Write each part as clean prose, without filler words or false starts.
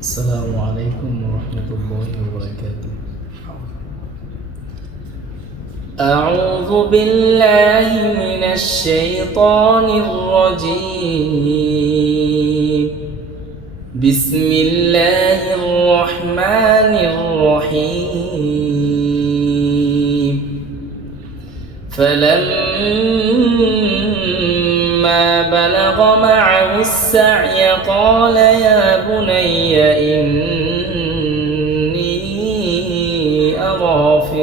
السلام عليكم ورحمة الله وبركاته. أعوذ بالله من الشيطان الرجيم. بسم الله الرحمن الرحيم. فلما بلغ معه السعي قال يا بني إني أرى في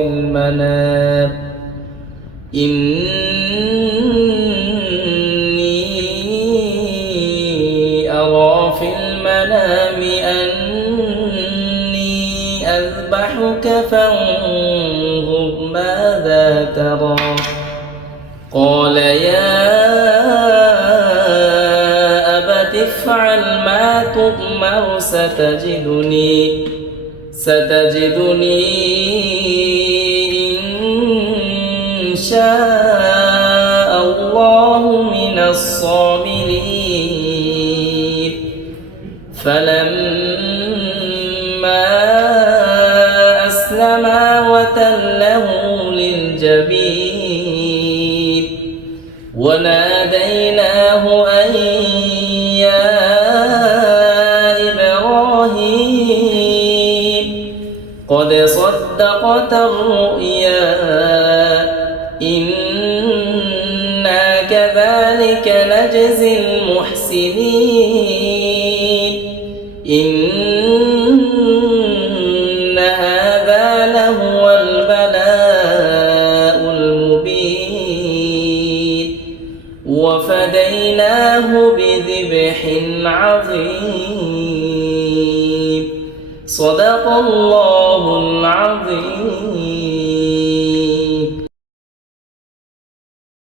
المنام أني أذبحك فانظر ماذا ترى. قال يا أبت افعل ما تؤمر ستجدني إن شاء الله من الصابرين. فلما أسلما وتله للجبين وناديناه أن يا إبراهيم قد صدقت الرؤيا إنا كذلك نجزي المحسنين. إن هذا لهو البلاء المبين وفديناه بذبح عظيم. صدق الله العظيم.